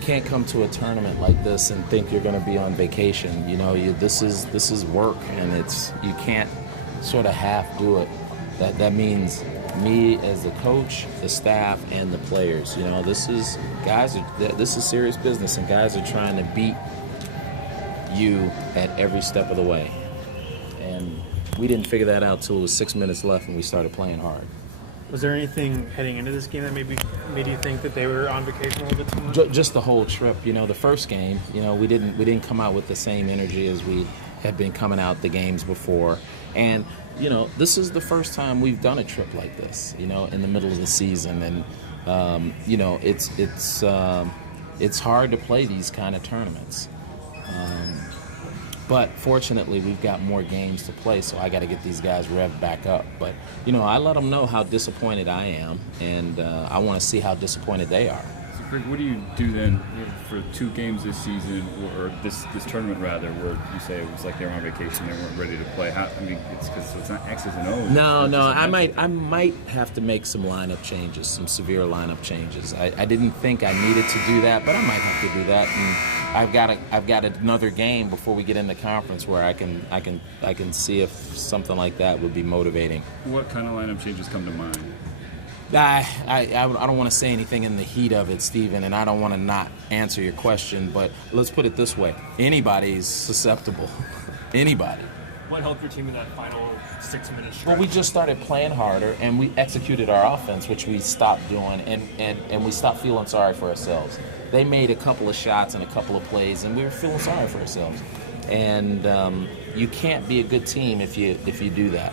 can't come to a tournament like this and think you're going to be on vacation. You know, this is work, and you can't sort of half do it. That means me as the coach, the staff, and the players. You know, this is serious business, and guys are trying to beat you at every step of the way. And we didn't figure that out till it was 6 minutes left, and we started playing hard. Was there anything heading into this game that maybe made you think that they were on vacation a little bit too much? Just the whole trip. You know, the first game, you know, we didn't come out with the same energy as we had been coming out the games before. And, you know, this is the first time we've done a trip like this, you know, in the middle of the season. And, you know, it's hard to play these kind of tournaments. But fortunately, we've got more games to play, so I got to get these guys revved back up. But, you know, I let them know how disappointed I am, and I want to see how disappointed they are. So, Greg, what do you do then for 2 games this season, or this tournament rather, where you say it was like they were on vacation, they weren't ready to play? It's because it's not X's and O's. No, I might have to make some lineup changes, some severe lineup changes. I didn't think I needed to do that, but I might have to do that. And I've got another game before we get into conference where I can see if something like that would be motivating. What kind of lineup changes come to mind? I don't want to say anything in the heat of it, Stephen, and I don't want to not answer your question, but let's put it this way. Anybody's susceptible. Anybody. What helped your team in that final 6 minutes? Well, we just started playing harder, and we executed our offense, which we stopped doing, and we stopped feeling sorry for ourselves. They made a couple of shots and a couple of plays, and we were feeling sorry for ourselves. And you can't be a good team if you do that.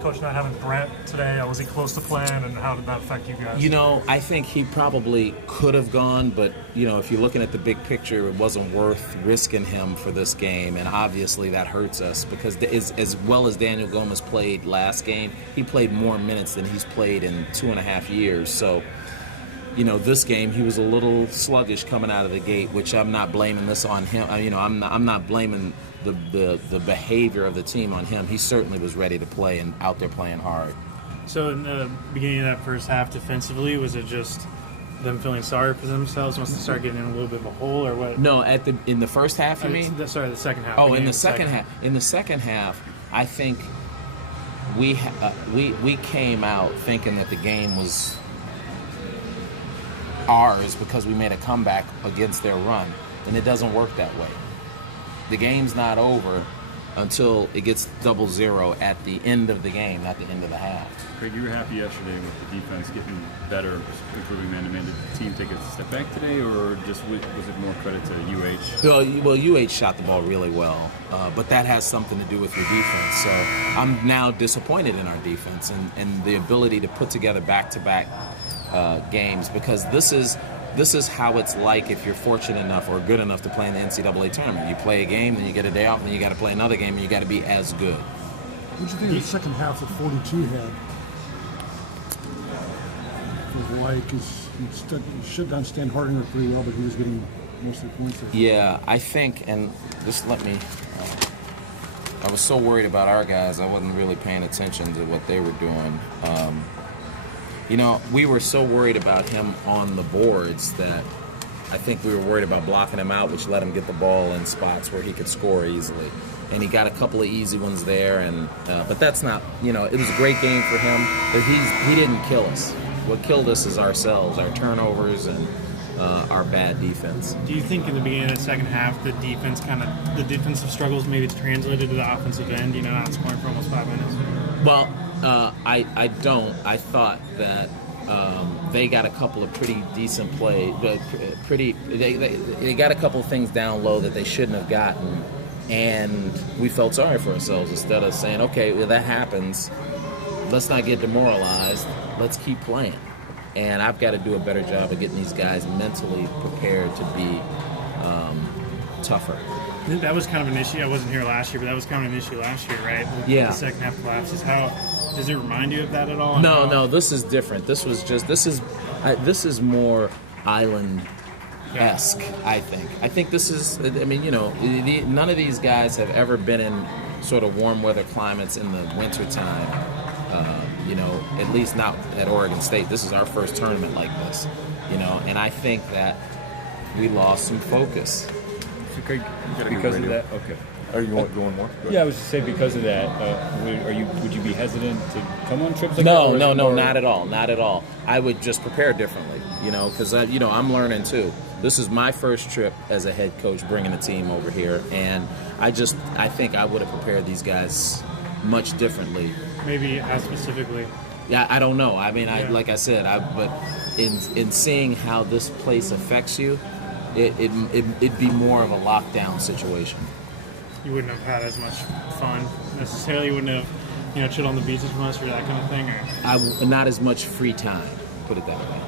Coach, not having Brent today, was he close to playing, and how did that affect you guys? You know, I think he probably could have gone, but, you know, if you're looking at the big picture, it wasn't worth risking him for this game, and obviously that hurts us because as well as Daniel Gomez played last game, he played more minutes than he's played in 2.5 years, so, you know, this game he was a little sluggish coming out of the gate, which I'm not blaming this on him. You know, I'm not blaming the behavior of the team on him. He certainly was ready to play and out there playing hard. So in the beginning of that first half defensively, was it just them feeling sorry for themselves once they start getting in a little bit of a hole, or what? No, in the first half, you mean? The second half. Oh, in the second half. In the second half, I think we came out thinking that the game was ours because we made a comeback against their run, and it doesn't work that way. The game's not over until it gets 0-0 at the end of the game, not the end of the half. Craig, you were happy yesterday with the defense getting better, improving man-to-man. Did the team take a step back today, or just was it more credit to UH? Well, UH shot the ball really well, but that has something to do with your defense. So I'm now disappointed in our defense and the ability to put together back-to-back games, because this is how it's like if you're fortunate enough or good enough to play in the NCAA tournament. You play a game, then you get a day off, and then you got to play another game, and you got to be as good. What did you think of the second half that 42 had? For Hawaii, because he shut down Stan Hardinger pretty well, but he was getting most of the points there. Yeah, I think, and just let me... I was so worried about our guys, I wasn't really paying attention to what they were doing. You know, we were so worried about him on the boards that I think we were worried about blocking him out, which let him get the ball in spots where he could score easily. And he got a couple of easy ones there, and but that's not, you know, it was a great game for him, but he didn't kill us. What killed us is ourselves, our turnovers, and our bad defense. Do you think in the beginning of the second half, the defensive struggles maybe translated to the offensive end, you know, not scoring for almost 5 minutes? Well, I don't. I thought that they got a couple of pretty decent plays, but they got a couple of things down low that they shouldn't have gotten, and we felt sorry for ourselves instead of saying, okay, well, that happens. Let's not get demoralized. Let's keep playing. And I've got to do a better job of getting these guys mentally prepared to be tougher. That was kind of an issue. I wasn't here last year, but that was kind of an issue last year, right? Yeah. The second half collapses. How does it remind you of that at all? No. This is different. This is more island-esque. I think. I think this is. I mean, you know, none of these guys have ever been in sort of warm weather climates in the wintertime. You know, at least not at Oregon State. This is our first tournament like this. You know, and I think that we lost some focus. Okay, because of that. Okay. Are you going more? Go ahead. Yeah, I was just saying because of that. Would you be hesitant to come on trips like that? No, or is no, it no, more- not at all, not at all. I would just prepare differently, because I'm learning too. This is my first trip as a head coach, bringing a team over here, and I think I would have prepared these guys much differently. Maybe as specifically. Yeah, I don't know. I mean, Yeah. like I said, but in seeing how this place affects you, it'd be more of a lockdown situation. You wouldn't have had as much fun necessarily. You wouldn't have, chilled on the beach as much or that kind of thing. Or Not as much free time, put it that way.